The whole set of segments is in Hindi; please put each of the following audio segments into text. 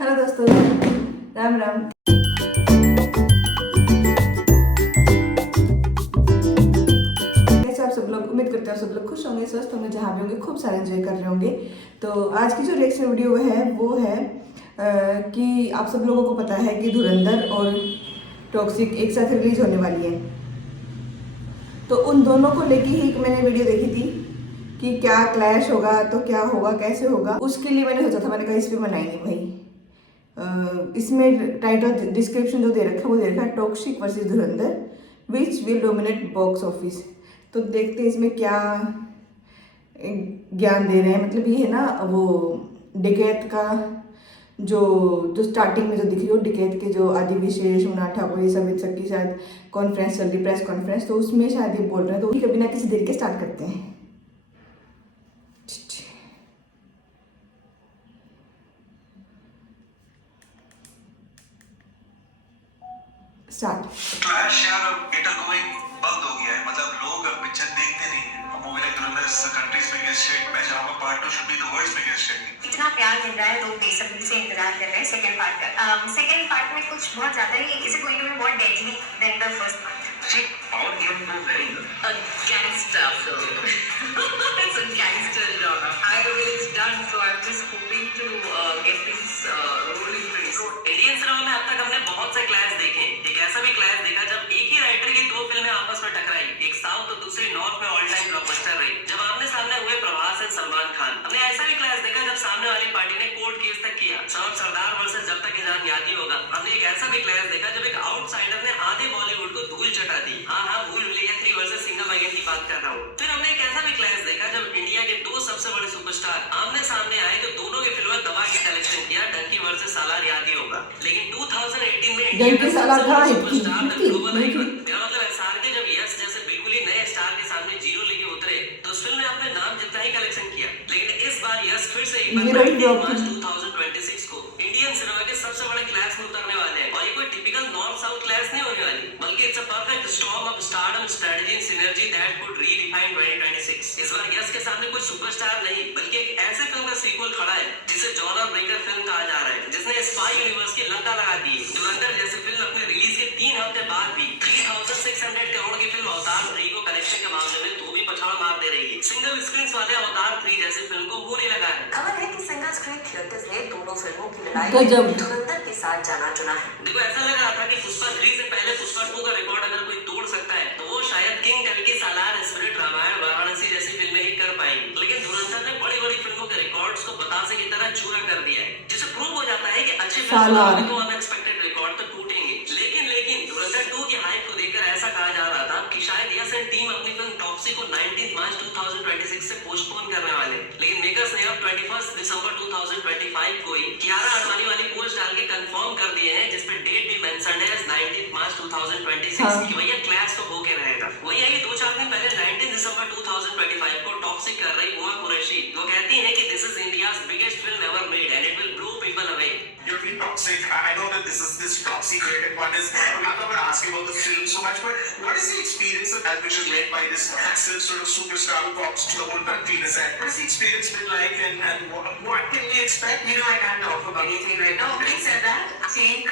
हेलो दोस्तों, राम राम। कैसे आप सब लोग? उम्मीद करते हो सब लोग खुश होंगे, स्वस्थ होंगे, जहाँ भी होंगे खूब सारे एंजॉय कर रहे होंगे। तो आज की जो रिएक्शन वीडियो है वो है कि आप सब लोगों को पता है कि धुरंधर और टॉक्सिक एक साथ रिलीज होने वाली है। तो उन दोनों को लेके ही मैंने वीडियो देखी थी कि क्या क्लैश होगा, तो क्या होगा, कैसे होगा। उसके लिए मैंने सोचा था, मैंने कहा इस पर बनाएंगे भाई। इसमें टाइटल डिस्क्रिप्शन जो दे रखा है वो दे रखा है toxic versus Dhurandhar which will dominate box office. तो देखते हैं इसमें क्या ज्ञान दे रहे हैं। मतलब ये है ना वो डिकैत का जो जो स्टार्टिंग में जो दिख रही हो, डिकैत के जो आदि विशेष मृणाल ठाकुर ये सब सबकी शायद कॉन्फ्रेंस चल रही, प्रेस कॉन्फ्रेंस, तो उसमें शायद ये बोल रहे हैं। तो उसी के बिना किसी देर के स्टार्ट करते हैं। स्टार्ट। क्लैश यार अब थिएटर गोइंग बंद हो गया है। मतलब लोग अब पिक्चर देखते नहीं है। Movie like Dhurandhar is the country's biggest hit. मैं चाहूंगा part 2 should be the world's biggest hit. इतना प्यार मिल रहा है, लोग बेसब्री से इंतजार कर रहे हैं सेकंड पार्ट का। सेकंड पार्ट में कुछ बहुत ज्यादा ही is going to be more deadly than the first part. See, our game goes very well. A gangster film. It's a gangster genre. Either way it's done, so I'm just hoping to get this rolling pretty soon. Indian cinema में अब तक हमने बहुत से क्लैश देखे। एक ऐसा भी क्लैश देखा जब एक ही राइटर की दो फिल्में आपस में टकराई, एक साउथ तो दूसरी नॉर्थ में ऑल टाइम ब्लॉकबस्टर रही, जब आमने सामने हुए प्रभास एंड सलमान खान। हमने ऐसा भी क्लैश देखा जब सामने वाली पार्टी ने कोर्ट केस तक किया, सब सरदार वर्सेस जब तक जान याद ही होगा। हमने एक ऐसा भी क्लैश देखा जब एक आउटसाइडर ने आधे बॉलीवुड को धूल चटा दी। हाँ, भूल भुलैया 3 वर्सेस सिंघम अगेन की बात कर रहा हूँ। फिर हमने एक ऐसा भी क्लैश देखा जब इंडिया के दो सबसे बड़े सुपरस्टार आमने सामने आए, तो दोनों की फिल्में दबा के कलेक्शन किया। डंकी वर्सेस सालार याद ही होगा। लेकिन 2018 में इंडिया डंकी सालार था सुपरस्टार ग्लोबल आइकन, मेरा मतलब एसआरके जब यस जैसे बिल्कुल ही नए स्टार के सामने जीरो लेके उतरे, तो उस फिल्म ने अपने नाम जितना ही कलेक्शन किया। लेकिन इस बार यस फिर से एक बार 19 मार्च 2026 को इंडियन सिनेमा के सबसे बड़े क्लैश में उतरने वाले हैं। और ये कोई टिपिकल नॉर्थ साउथ क्लैश नहीं होने वाली, बल्कि it's a perfect storm of stardom, strategy and synergy that could redefine 2026। इस बार यस के सामने कोई सुपरस्टार नहीं, बल्कि एक ऐसे फिल्म का सीक्वल खड़ा है जिसे जॉनर ब्रेकर फिल्म कहा जा रहा है, जिसने स्पाई यूनिवर्स की लंका लगा दी है। धुरंधर जैसी फिल्म अपने रिलीज के 3 हफ्ते बाद भी 3600 करोड़ की फिल्म अवतार 3 को कलेक्शन के मामले में तो भी पछाड़ मार दे रही है। सिंगल स्क्रीन वाले अवतार 3 जैसी फिल्म को मुंह नहीं लगा है। खबर है कि सिंगल स्क्रीन थिएटर्स ने दोनों फिल्मों की लड़ाई गजब। में धुरंधर के साथ जाना चुना है। देखो, ऐसा लग रहा था कि पुष्पा 3 से पहले पुष्पा 2 का रिकॉर्ड अगर कोई तोड़ सकता है तो वो शायद किंग कल्कि, सालार, स्पिरिट, रामायण, वाराणसी जैसी फिल्में ही कर पाएंगी। लेकिन धुरंधर ने बड़ी बड़ी फिल्मों के रिकॉर्ड्स को बतासे की तरह चूरा कर दिया है, जिससे प्रूव हो जाता है कि अच्छी फिल्म तो अनएक्सपेक्टेड रिकॉर्ड तो टूटेंगे। लेकिन धुरंधर 2 की हाइप को देखकर ऐसा कहा जा रहा था कि शायद यस एंड टीम अपनी फिल्म टॉक्सिक को 19 मार्च 2026 से पोस्टपोन करने वाले। लेकिन मेकर्स ने अब 21 दिसंबर 2025 को ही कियारा आडवाणी वाली पोस्ट डाल के कंफर्म कर दिए हैं, जिसपे डेट भी मेंशन्ड है 19 मार्च 2026 कि भैया क्लैश तो होके रहेगा। वही है कि 2-4 दिन पहले 19 दिसंबर 2025 को टॉक्सिक कर रही हुमा कुरैशी वो कहती है कि this is India's biggest film ever made and it will blow people away. You're being toxic. I know that this is this top secret and what is. I'm not going to ask you about the film so much, but what is the experience of that which is led by this massive sort of superstar who talks to the whole country in a sense? What has the experience been like, and what can we expect? You know, I can't talk about anything right now. Having said that, I think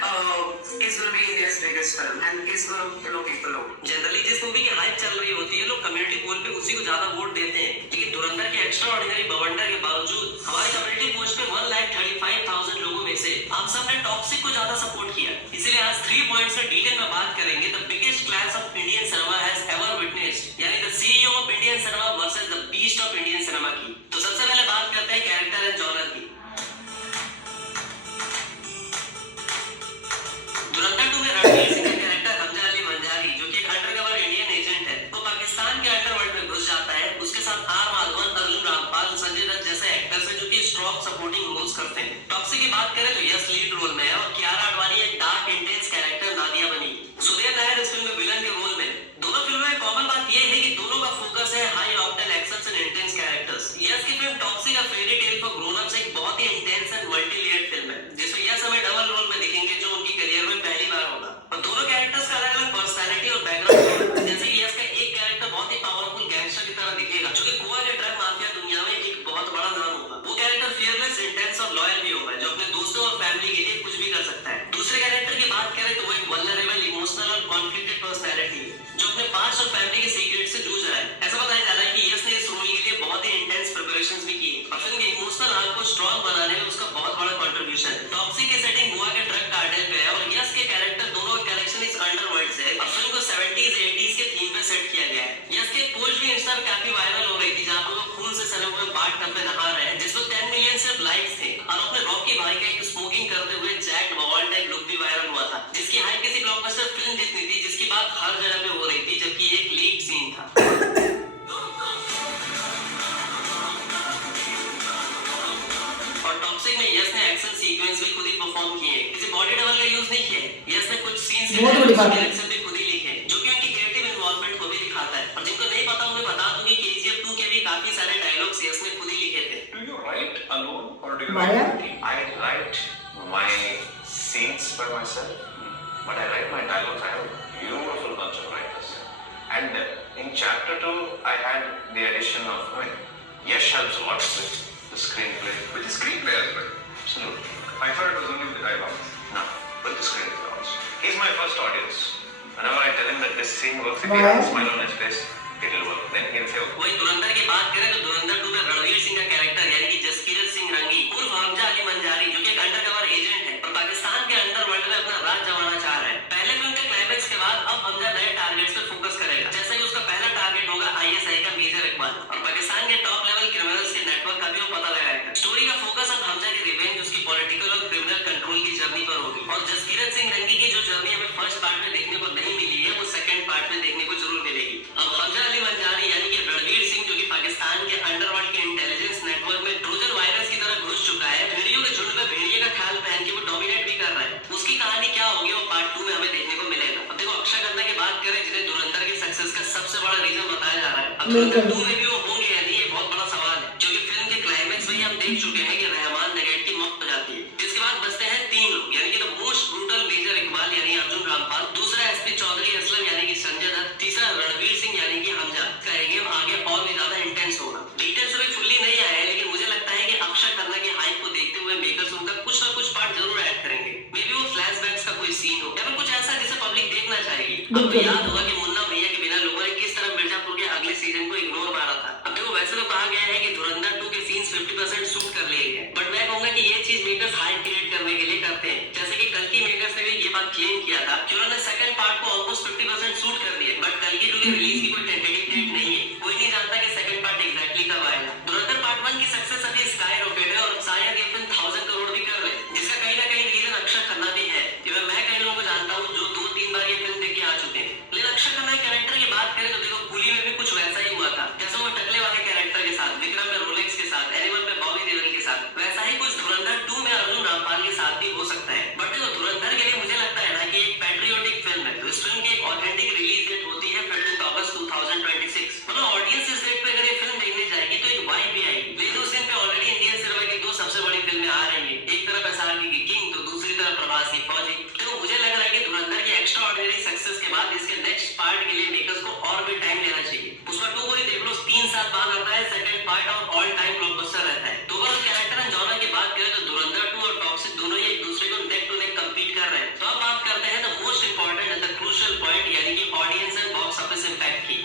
it's going to be India's biggest film and it's going to blow people away. Generally जिस मूवी की हाइप चल रही होती है, लोग कम्युनिटी पोल पे उसी को ज्यादा वोट देते हैं। लेकिन धुरंधर के एक्स्ट्रा ऑर्डिनरी बवंडर के बावजूद हमारे कम्युनिटी पोस्ट पे 1,35,000 लोगों में से हम सब ने टॉक्सिक को ज्यादा सपोर्ट किया। इसीलिए आज 3 पॉइंट्स से डिटेल में बात करेंगे। The biggest clash of Indian cinema has ever witnessed, यानी the CEO of Indian cinema versus the beast of Indian cinema की। तो सबसे पहले बात करते हैं कैरेक्टर एंड जॉनर की। धुरंधर 2 में रणवीर सिंह का कैरेक्टर हमजा अली मंजारी, जो कि एक अंडरकवर इंडियन एजेंट है, वो पाकिस्तान के अंडरवर्ल्ड में घुस जाता है। उसके साथ आर माधवन, अर्जुन रामपाल, संजय दत्त जैसे एक्टर्स हैं जो कि स्ट्रॉन्ग सपोर्टिंग रोल्स करते हैं। टॉक्सिक की बात करें तो यस लीड रोल में है और कियारा आडवाणी एक डार्क इंटेंस कैरेक्टर नादिया बनी। सुधीर नायर इस फिल्म में विलन के रोल में। दोनों फिल्मों में कॉमन बात यह है कि दोनों का फोकस है high octane actions and intense characters. Yes की फिल्म टॉक्सिक का fairy tale for grown ups एक बहुत ही हर जगह पे हो रही थी, जबकि एक लीक सीन था। और टॉक्सिक में यस ने एक्शन सीक्वेंस भी खुद ही परफॉर्म किए, किसी बॉडी डबल का यूज नहीं किया। यस ने कुछ सीन्स के बहुत बड़ी बात है। डायरेक्शन भी खुद ही लिखे, जो कि उनकी क्रिएटिव इन्वॉल्वमेंट को भी दिखाता है। और जिनको नहीं पता उन्हें बता दूं कि केजीएफ 2 के भी काफी सारे डायलॉग्स यस ने खुद ही लिखे थे। Do you write alone or do you Maya? write with a team? I write my scenes by myself, but I write my dialogues. I have a beautiful bunch of writers. And in chapter 2, I had the addition of, Yash helps a lot with the screenplay. With the screenplay as well. Absolutely. I thought it was only with the dialogues. No, with the screenplay also. He's my first audience. Whenever I tell him that this scene works, if he Why? has a smile on his face, it will work. Then he'll say, वही धुरंधर की बात करें तो धुरंधर 2 में रणवीर सिंह का कैरेक्टर यानी कि जसकीरत सिंह रंगी उर्फ हमजा अली मंजारी, जो कि एक अंडरकवर एजेंट है और पाकिस्तान के अंडरवर्ल्ड में अपना राज जमाना चाह रहा है। पहले फिल्म के क्लाइमैक्स के बाद अब हमजा नए टारगेट्स पे फोकस करेगा, जैसे कि उसका पहला टारगेट होगा आईएसआई का मेजर इकबाल और पाकिस्तान के टॉप लेवल क्रिमिनल्स के नेटवर्क का भी वो पता लगाएगा। स्टोरी का फोकस अब हमजा की रिवेंज, उसकी पॉलिटिकल और क्रिमिनल कंट्रोल की जर्नी पर होगी। और जसकीरत सिंह रंगी की जो जर्नी हमें फर्स्ट पार्ट में देखने को नहीं मिली है, वो सेकंड पार्ट में देखने को जरूर मिलेगी। अब हमजा अली मंजारी यानी कि रणवीर सिंह, जो कि पाकिस्तान के अंडरवर्ल्ड के इंटेलिजेंस नेटवर्क में ट्रोजन वायरस की तरह घुस चुका है, भेड़ियों के झुंड में भेड़िए का ख्याल पहन के वो डोमिनेट भी कर रहा है। उसकी कहानी क्या होगी वो पार्ट 2 में हमें देखने को मिलेगा। अब देखो अक्षय खन्ना की बात करें, जिन्हें धुरंधर के सक्सेस का सबसे बड़ा रीजन बताया जा रहा है। अब धुरंधर 2 में भी वो होंगे या नहीं, ये बहुत बड़ा सवाल है, क्योंकि फिल्म के क्लाइमैक्स में ही हम देख चुके हैं कि रहमान नगेट की मौत हो जाती है। इसके बाद बचते हैं 3 लोग, यानी कि the most brutal major Iqbal यानी अर्जुन रामपाल, दूसरा एसपी चौधरी असलम यानी कि संजय दत्त, तीसरा रणवीर सिंह यानी कि हमजा। इसका गेम आगे और भी ज्यादा इंटेंस होगा। डिटेल्स अभी फुल्ली नहीं आया है, लेकिन मुझे लगता है कि अक्षय खन्ना की हाइप को देखते हुए मेकर्स उनका कुछ ना कुछ पार्ट जरूर ऐड करेंगे। मे बी वो फ्लैशबैक्स का कोई सीन हो या फिर कुछ ऐसा जिसे पब्लिक देखना चाहेगी। आपको याद होगा कि मुन्ना भैया के बिना लोगों ने किस तरह मिर्जापुर के अगले सीजन को इग्नोर मारा था। अब देखो वैसे तो कहा गया है कि धुरंधर 2 के सीन्स 50% शूट कर लिए गए, बट मैं कहूंगा कि ये चीज मेकर्स हाइप क्रिएट करने के लिए करते हैं। जैसे कि कल की मेकर्स ने भी ये बात क्लेम किया था कि उन्होंने सेकंड पार्ट को ऑलमोस्ट 50% शूट कर दिया, बट कल की 2 के रिलीज की कोई टेंटेटिव डेट नहीं है। कोई नहीं जानता कि सेकंड पार्ट एग्जैक्टली कब आएगा। धुरंधर पार्ट 1 की सक्सेस अभी स्काई रॉकेट है और शायद ये फिल्म 1000 करोड़ भी कर ले, जिसका कहीं ना कहीं रीजन अक्षय खन्ना भी है। मैं कई लोगों को जानता हूँ जो 2-3 बार ये फिल्म देख के आ चुके हैं। लेकिन अक्षय खन्ना के कैरेक्टर की बात करें तो देखो कूली में भी कुछ वैसा ही हुआ था, जैसे वो टकले वाले कैरेक्टर के साथ, विक्रम में रोलेक्स के साथ, एनिमल में बॉबी देओल के साथ, वैसा ही कुछ धुरंधर 2 में अर्जुन रामपाल के साथ भी हो सकता है। बट देखो धुरंधर के लिए मुझे लगता है ना कि एक पैट्रियोटिक फिल्म है, तो इस फिल्म की एक ऑथेंटिक रिलीज डेट होती है 15 अगस्त 2026। मतलब ऑडियंस इस डेट पे अगर ये फिल्म देखने जाएगी तो एक वाइब भी आएगी। लेकिन उस दिन पे ऑलरेडी इंडियन सिनेमा की 2 सबसे बड़ी फिल्में आ रही है, एक तरफ एसआरके की किंग तो दूसरी तरफ प्रवासी फौजी। तो मुझे लग रहा है कि धुरंधर की एक्स्ट्राऑर्डिनरी सक्सेस के बाद इसके नेक्स्ट पार्ट के लिए मेकर्स को और भी टाइम लेना चाहिए। पुष्पा 2 को ही देख लो, 3 साल बाद आता है सेकंड पार्ट और ऑल टाइम ब्लॉकबस्टर रहता है। तो अगर कैरेक्टर एंड जॉनर की बात करें तो धुरंधर 2 और टॉक्सिक दोनों ही एक दूसरे को नेक टू नेक कंपीट कर रहे हैं। तो अब बात करते हैं the most important and the crucial point, यानी कि audience and box office impact की।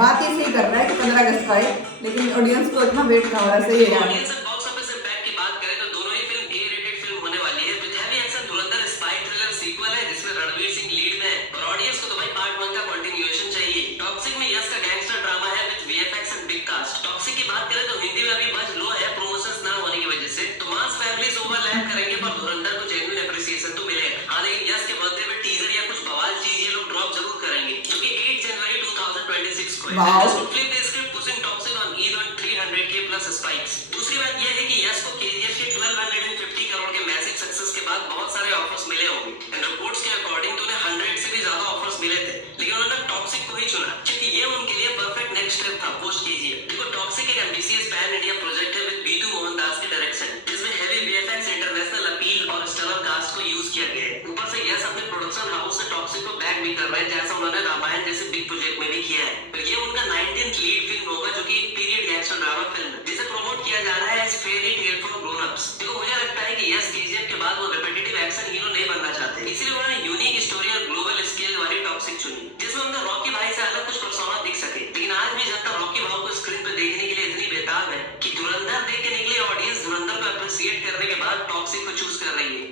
बात ये सही कर रहा है कि 15 अगस्त का है, लेकिन ऑडियंस को इतना वेट का हो रहा है, सही है यार। Audience and box office impact की बात करें तो दोनों ही फिल्म ए रेटेड फिल्म होने वाली है। With heavy action Dhurandhar spy thriller sequel है जिसमें रणवीर सिंह लीड में है और ऑडियंस को तो भाई पार्ट 1 का कंटिन्यूएशन चाहिए। टॉक्सिक में यस का गैंगस्टर ड्रामा है with VFX and big cast. Toxic की बात करें तो हिंदी में अभी बज लो है प्रमोशंस ना होने की वजह से, तो मास फैमिलीज ओवरलैप करेंगे पर धुरंधर को जेन्युइन एप्रिसिएशन तो मिलेगा। हां लेकिन यस के बर्थडे पे टीजर या कुछ बवाल चीज ये लोग ड्रॉप जरूर करेंगे, जो कि 8 जनवरी 2026 को है। This would flip the script pushing toxic on Eid on 300K plus spikes. दूसरी बात यह है कि यस को केजीएफ के 1250 करोड़ के मैसिव सक्सेस के बाद बहुत सारे ऑफर्स मिले होंगे एंड रिपोर्ट्स के अकॉर्डिंग तो उन्हें 100 से भी ज्यादा ऑफर्स मिले थे, लेकिन उन्होंने टॉक्सिक को ही चुना क्योंकि ये उनके लिए परफेक्ट नेक्स्ट स्टेप था पोस्ट केजीएफ। देखो टॉक्सिक एक एम्बिशियस पैन इंडिया प्रोजेक्ट है विद बीतू मोहन दास के डायरेक्शन, जिसमें हेवी वीएफएक्स, इंटरनेशनल अपील और स्टार कास्ट को यूज किया गया है। ऊपर से यस अपने प्रोडक्शन हाउस से टॉक्सिक को बैक भी कर रहे हैं, जैसा उन्होंने रामायण जैसे बिग प्रोजेक्ट में भी किया है। तो ये उनका 19th लीड फिल्म होगा, जो कि एक पीरियड गैंगस्टर ड्रामा फिल्म है जिसे प्रमोट किया जा रहा है as fairy tale for grown ups. देखो मुझे लगता है कि यस केजीएफ के बाद वो रिपीटेटिव एक्शन हीरो नहीं बनना चाहते, इसलिए उन्होंने यूनिक स्टोरी और ग्लोबल स्केल वाली टॉक्सिक चुनी, जिसमें उनको रॉकी भाई से अलग कुछ पर्सोना दिख सके। लेकिन आज भी जब तक रॉकी भाई को स्क्रीन पे देखने के लिए इतनी बेताब है कि धुरंधर देख के निकले ऑडियंस धुरंधर को अप्रिशिएट करने के बाद टॉक्सिक को चूज कर रही है।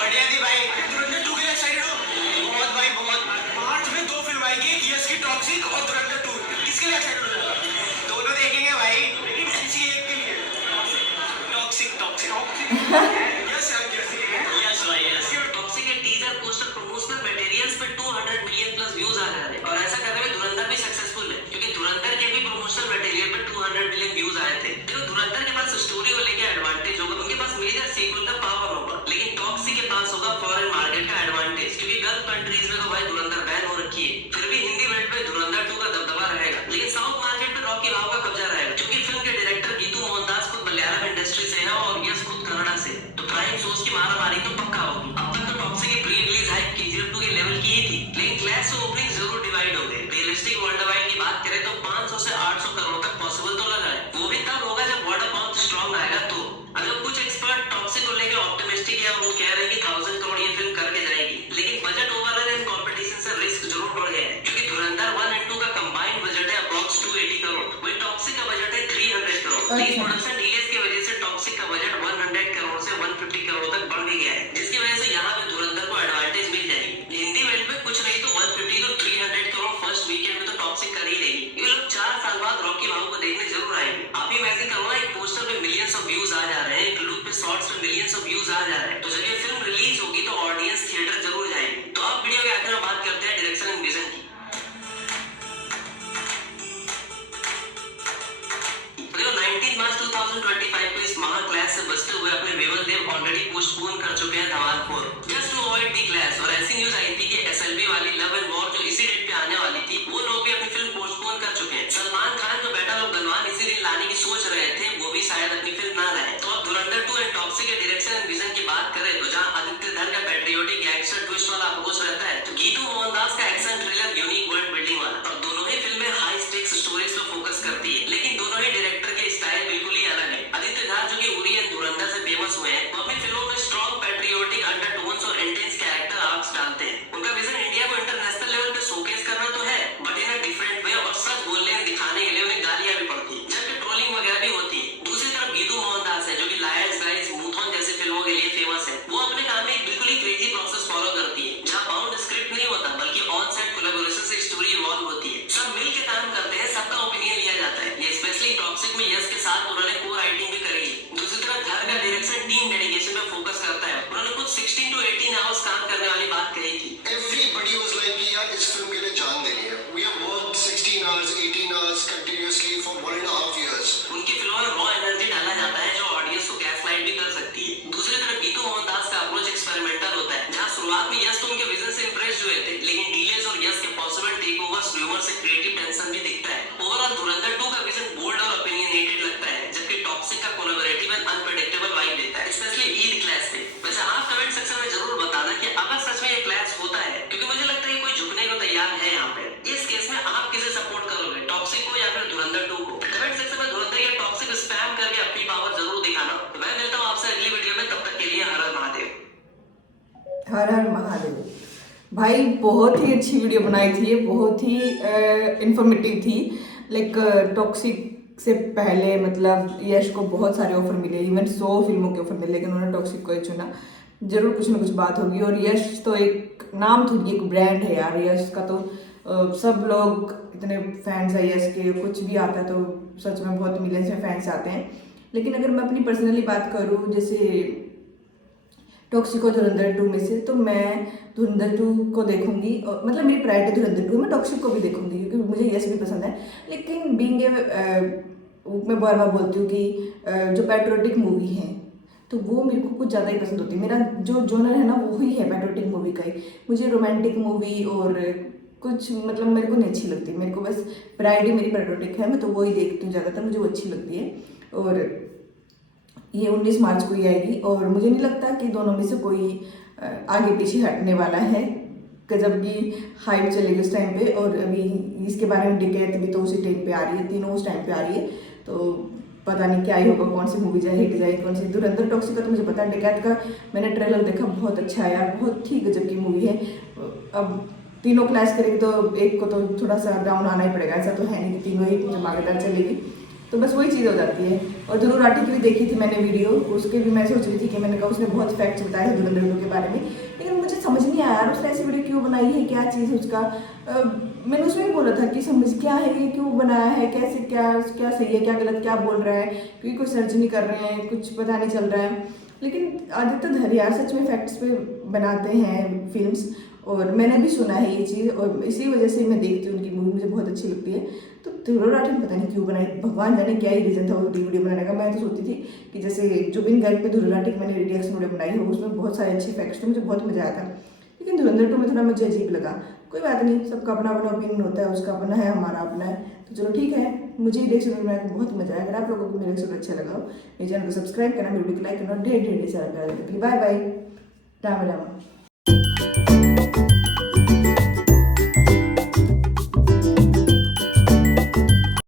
बढ़िया थी भाई। धुरंधर 2 के लिए एक्साइटेड हो? बहुत भाई बहुत। मार्च में 2 फिल्म आएगी, यस की टॉक्सिक और धुरंधर 2। किसके लिए एक्साइटेड हो? दोनों देखेंगे भाई, लेकिन किसी एक के लिए। टॉक्सिक टॉक्सिक यस यार यस भाई यस। टॉक्सिक के टीजर पोस्टर प्रमोशनल मटेरियल्स पे 200 मिलियन प्लस मारामारी तो पक्का होगी। अब तक तो टॉक्सिक की प्री रिलीज हाइप KGF 2 के लेवल की ही थी, लेकिन क्लैश से ओपनिंग जरूर डिवाइड हो गए। रियलिस्टिक वर्ल्ड वाइड की बात करें तो 500 से 800 करोड़ तक पॉसिबल तो लग रहा है, वो भी तब होगा जब वर्ड ऑफ माउथ स्ट्रॉन्ग आएगा। तो अगर कुछ एक्सपर्ट टॉक्सिक को लेकर ऑप्टिमिस्टिक है और वो कह रहे हैं कि 1000 करोड़ ये फिल्म करके जाएगी, लेकिन बजट ओवररन एंड कंपटीशन से रिस्क जरूर बढ़ गया है, क्योंकि धुरंधर 1 और 2 का कंबाइंड बजट है अप्रॉक्स 280 करोड़, वही टॉक्सिक का बजट है 300 करोड़। प्री प्रोडक्शन डिलेज की वजह से टॉक्सिक का बजट 100 करोड़ से 150 करोड़ तक बढ़ भी गया है, जिसकी वजह से यहाँ पे धुरंधर को एडवांटेज मिल जाएगी। हिंदी वेल्ड में कुछ नहीं तो 150 तो 300 करोड़ फर्स्ट वीकेंड में तो टॉक्सिक कर ही लेगी। ये लोग 4 साल बाद रॉकी भाऊ को देखने जरूर आएंगे। आप इमेजिन करो ना, एक पोस्टर पे मिलियंस ऑफ व्यूज आ जा रहे हैं, एक लुक पे शॉर्ट्स पे मिलियंस ऑफ व्यूज आ जा रहे हैं, तो जब ये फिल्म रिलीज होगी तो ऑडियंस थिएटर जरूर जाएगी। तो अब वीडियो के आखिर में बात करते हैं डायरेक्शन एंड विजन की। 19 मार्च 2025 को इस महा क्लैश से बचते हुए अपने विमल देव ऑलरेडी पोस्टपोन कर चुके हैं Dhamaal 4 just to avoid the clash. और ऐसी न्यूज आई थी कि SLB वाली लव एंड वॉर जो इसी डेट पे आने वाली थी, वो लोग भी अपनी फिल्म पोस्टपोन कर चुके हैं। सलमान खान जो बेटा लोग गनवान इसी दिन लाने की सोच रहे थे, वो भी शायद अपनी फिल्म ना लाए। तो अब धुरंधर 2 एंड टॉक्सिक के डायरेक्शन एंड विजन की बात करें तो जहां आदित्य धर का पैट्रियोटिक गैंगस्टर ट्विस्ट वाला अप्रोच रहता है, तो गीतू मोहनदास का action thriller unique world building वाला। और दोनों ही फिल्में हाई स्टेक्स स्टोरीज पर फोकस करती है, लेकिन दोनों ही डायरेक्टर के स्टाइल बिल्कुल ही अलग है। आदित्य धार जो कि उरी एंड धुरंधर से फेमस हुए हैं, वो अपनी फिल्मों में स्ट्रॉन्ग पैट्रियोटिक अंडरटोन्स और इंटेंस कैरेक्टर आर्क्स डालते हैं। उनका विजन इंडिया को इंटरनेशनल लेवल पे शोकेस करना तो है, but in a different way, और सच बोलने और दिखाने के लिए उन्हें गालियां भी पड़ती है, जबकि ट्रोलिंग वगैरह भी होती है। दूसरी तरफ गीतू मोहनदास है जो कि लायर्स गाइस मूथॉन जैसी फिल्मों के लिए फेमस है। वो अपने काम में एक बिल्कुल ही क्रेजी प्रोसेस फॉलो करती है, जहां बाउंड स्क्रिप्ट नहीं होता बल्कि ऑन सेट कोलैबोरेशन से स्टोरी इवॉल्व होती है। सब मिल के काम करते हैं, सबका ओपिनियन लिया जाता है। ये स्पेशली टॉक्सिक में यश के साथ उन्होंने को राइटिंग भी करी है। दूसरी तरफ धर का डायरेक्शन टीम डेडिकेशन पे फोकस करता है। उन्होंने कुछ 16 to 18 आवर्स काम करने वाली बात कही थी। Everybody was like कि यार इस फिल्म के लिए जान देनी है। We have worked 16 hours, 18 hours continuously for 1.5 years. उनकी फिल्मों में रॉ एनर्जी डाला जाता है जो ऑडियंस को गैसलाइट भी कर सकती है। दूसरी तरफ गीतू मोहनदास का अप्रोच एक्सपेरिमेंटल होता है, जहां शुरुआत में यश तो उनके विजन से इंप्रेस हुए थे, लेकिन डिलेज और यश के पॉसिबल टेकओवर्स व्यूअर से क्रिएटिव टेंशन भी दिखता है। ओवरऑल धुरंधर 2 का विजन बोल्ड और ओपिनियनेटेड लगता है, जबकि टॉक्सिक का कोलैबोरेटिव एंड अनप्रेडिक्टेबल वाइब देता है, स्पेशली ईद क्लैश पे। वैसे आप कमेंट सेक्शन में जरूर बताना कि अगर सच में ये क्लैश होता है, क्योंकि मुझे लगता है कि कोई झुकने को तैयार है यहाँ पे। इस केस में आप किसे सपोर्ट करोगे, टॉक्सिक को या फिर धुरंधर 2 को? कमेंट सेक्शन में धुरंधर या टॉक्सिक स्पैम करके अपनी पावर जरूर दिखाना। तो मैं मिलता हूँ आपसे अगली वीडियो में, तब तक के लिए हर हर महादेव। हर हर महादेव। भाई बहुत ही अच्छी वीडियो बनाई थी, बहुत ही इंफॉर्मेटिव थी। लाइक टॉक्सिक से पहले मतलब यश को बहुत सारे ऑफर मिले, इवन 100 फिल्मों के ऑफर मिले, लेकिन उन्होंने टॉक्सिक को ही चुना। जरूर कुछ ना कुछ बात होगी। और यश तो एक नाम थोड़ी, एक ब्रांड है यार। यश का तो सब लोग इतने फैंस है यश के, कुछ भी आता है तो सच में बहुत मिलियंस में फैंस आते हैं। लेकिन अगर मैं अपनी पर्सनली बात करूँ, जैसे टॉक्सिक और धुरंधर 2 में से, तो मैं धुरंधर 2 को देखूंगी। और मतलब मेरी प्रायोरिटी धुरंधर 2, मैं टॉक्सिक को भी देखूंगी क्योंकि मुझे यश भी पसंद है। लेकिन बीइंग मैं बार बार बोलती हूँ कि जो पैट्रियोटिक मूवी है तो वो मेरे को कुछ ज़्यादा ही पसंद होती है। मेरा जो जोनर है ना वो ही है पैट्रियोटिक मूवी का ही। मुझे रोमांटिक मूवी और कुछ मतलब मेरे को नहीं अच्छी लगती। मेरे को बस प्रायोरिटी मेरी पैट्रियोटिक है, मैं तो वो ही देखती हूँ ज़्यादातर, मुझे वो अच्छी लगती है। और ये 19 मार्च को ही आएगी और मुझे नहीं लगता कि दोनों में से कोई आगे पीछे हटने वाला है। गजब की हाइप चलेगी उस टाइम पे। और अभी इसके बारे में डिकैत भी तो उसी टाइम पे आ रही है, तीनों उस टाइम पे आ रही है। तो पता नहीं क्या ही होगा, कौन सी मूवी जाए, हिट जाए, कौन सी। धुरंधर टॉक्सिक का तो मुझे पता है, डिकैत का मैंने ट्रेलर देखा, बहुत अच्छा है यार, बहुत ही गजब की मूवी है। अब तीनों क्लैश करेगी तो एक को तो थोड़ा सा डाउन आना ही पड़ेगा, ऐसा तो है नहीं कि तीनों ही धमाकेदार चलेगी। तो बस वही चीज़ हो जाती है। और ध्रुव राठी की भी देखी थी मैंने वीडियो, उसके भी मैं सोच रही थी कि मैंने कहा उसने बहुत फैक्ट्स बताए धुरंधर 2 के बारे में, लेकिन मुझे समझ नहीं आया यार उसने ऐसी वीडियो क्यों बनाई है, क्या चीज़ है उसका। मैंने उसमें भी बोला था कि समझ क्या है, ये क्यों बनाया है, कैसे, क्या सही है, क्या गलत, क्या बोल रहा है, क्योंकि कोई सर्च नहीं कर रहे हैं, कुछ पता नहीं चल रहा है। लेकिन आदित्य धर यार सच में फैक्ट्स पे बनाते हैं फिल्म्स, और मैंने भी सुना है ये चीज़, और इसी वजह से मैं देखती हूँ उनकी मूवी, मुझे बहुत अच्छी लगती है। तो ध्रुव राठी ने पता नहीं क्यों बनाई, भगवान जाने क्या ही रीज़न था वो वीडियो बनाने का। मैं तो सोचती थी कि जैसे जुबिन गर्ग पे ध्रुव राठी की मैंने रिएक्शन वीडियो बनाई है, उसमें बहुत सारे अच्छी फैक्ट्स थे, मुझे बहुत मजा आया था। लेकिन धुरंधर 2 में थोड़ा मुझे अजीब लगा। कोई बात नहीं, सबका अपना अपना ओपिनियन होता है, उसका अपना है, हमारा अपना है, तो चलो ठीक है। मुझे रिएक्शन वीडियो बनाने में बहुत मजा आया। अगर आप लोगों को मेरा रिएक्शन अच्छा लगा हो, मेरे चैनल को सब्सक्राइब करना, मेरे वीडियो को लाइक करना, ढेर ढेर सारा प्यार देने के लिए। Bye bye, Ram Ram.